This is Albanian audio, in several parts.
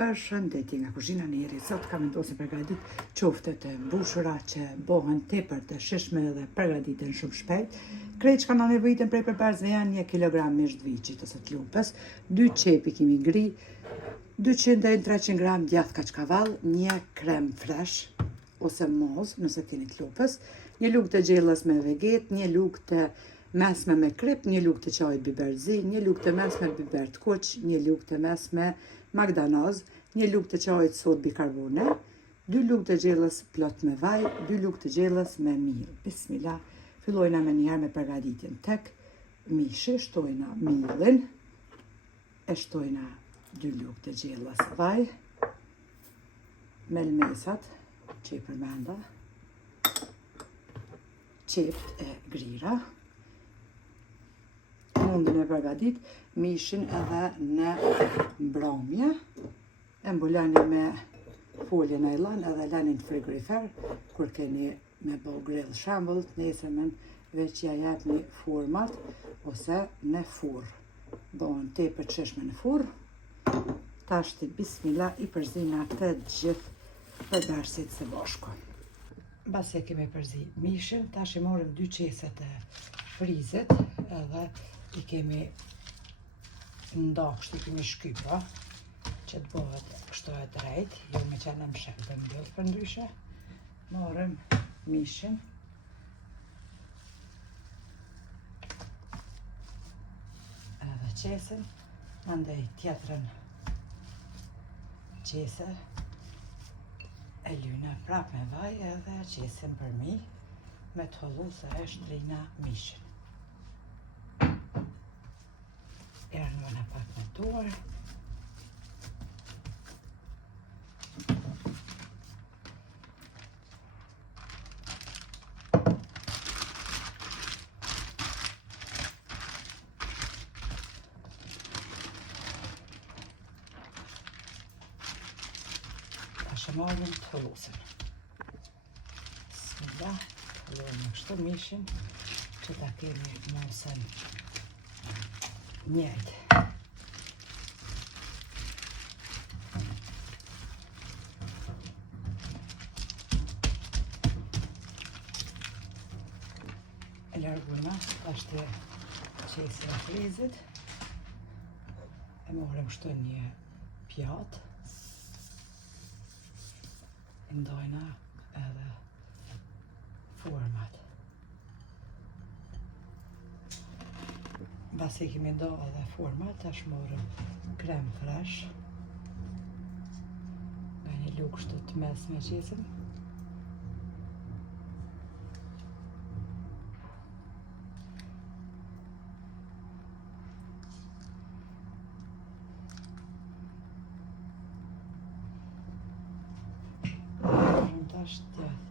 Përshëndetje nga kuzhina Neri. Sot kam vendosur përgatit qofte të mbushura që bëhen tepër të shishme dhe përgatiten shumë shpejt. Krejt që kanë nevojitën prej përparsve janë 1 kilogram misht viçit ose të lupës, 2 qepi kimi gri, 200 deri 300 gram djath kaçkavall, 1 krem fresh ose moz nëse keni të lupës, 1 lugë të gjellës me veget, 1 lugë të mesme me krip, 1 lugë të qajit biberzi, 1 lugë të mesme biber të kuq, 1 lugë të mesme magdanoz, 1 lugë të qajit sod bikarbone, 2 lugë të gjellës plot me vaj, 2 lugë të gjellës me miell. Bismillah, fillojna me njëherë me përgatitjen. Tek mishi shtojna miellin, e shtojna 2 lugë të gjellës vaj, melmesat që i përmenda, qept e grira, mundin e përgatit mishin edhe në mbrëmje, e mbulani me folje nylon edhe lani në frigorifer, kur keni me bo grill shembullt, nesërmen veç ja japni format ose në furr. Bëhen tepër të shishme në furr. Tashti bismillah i përzina të gjithë përdarësit së bashku. Mbasi e kemi përzi mishin, tash i morëm 2 qese të frizit edhe i kemi ndakësht, i kemi shkypa që të bëhet kështu e drejt, jo me që në mshek dhe mbyll për ndryshe. Morëm mishin, edhe qesin, mandej tjetrën qese, e lyna prap me vaj edhe qesin përmi, me të hollu se e shtrina mishin. Erdhëna pak me duar. Tash e marrim të hollusin. Bismillah, të hollojmë kështu mishin që ta kemi mosën njëjtë. E largujna ashtë qesja e frizit. E morëm kështu një pjatë. E ndajna edhe format. Mbasi kemi do edhe format, tash morëm krem fresh, nga 1 lugë kështu të mesme qesin. Morëm tash djath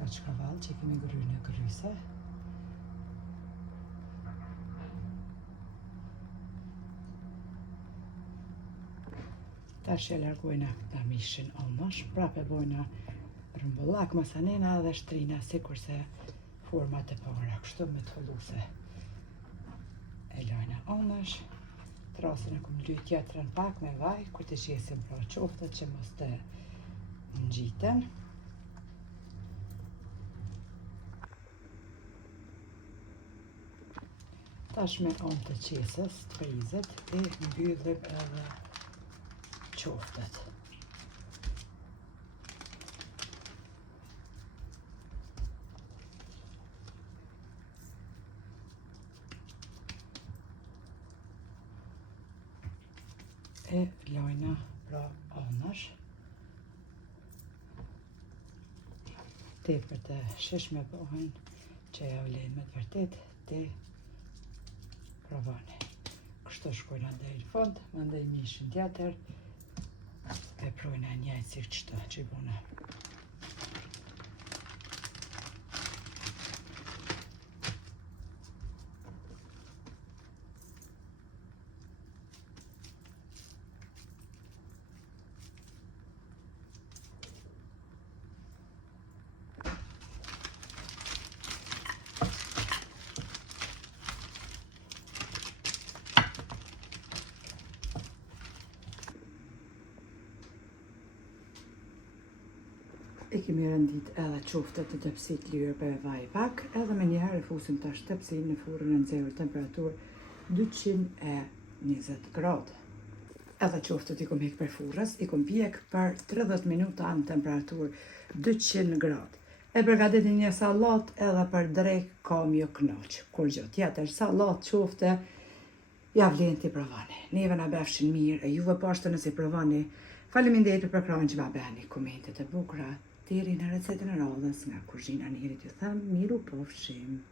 kaçkavall që kemi gryer në gryse. Tash e largojna këta mishin anësh, prap e bojna rëmbullak masanena dhe shtrina sikur se format e para, kështu me të holluse. E lajna anësh, trasin e kum lyj tjetrën pak me vaj, kur të qesim pra qoftet që mos të ngjiten. Tash me anë të qesës, të frizit, e mbyllim edhe qoftet. E lajna pra anësh. Tepër të shishme bëhen që ja vlen me të vërtet të provoni. Kështu shkojna deri në fund, mandej mishin tjetër e projna njëjtë si kështu që i bëna. I kemi rëndit edhe qoftet të tepsit lirë për vaj pak, edhe me njëherë fusim tash tepsin në furrën e nxehur temperaturë 220 gradë. Edhe qoftet i kom hek për furrës, i kom pjek për 30 minuta në temperaturë 200 gradë. E përgatiti një salat edhe për drejk kam jo knaq, kur gjë tjetër, salat qofte, ja vlen t'i provani. Neve na befshin mirë, e juve pashtë nëse provani. Faleminderit për krahun që ma bëni, komentet e bukura. Deri në recetën e radhës nga kuzhina Njerit, ju them miru pofshim.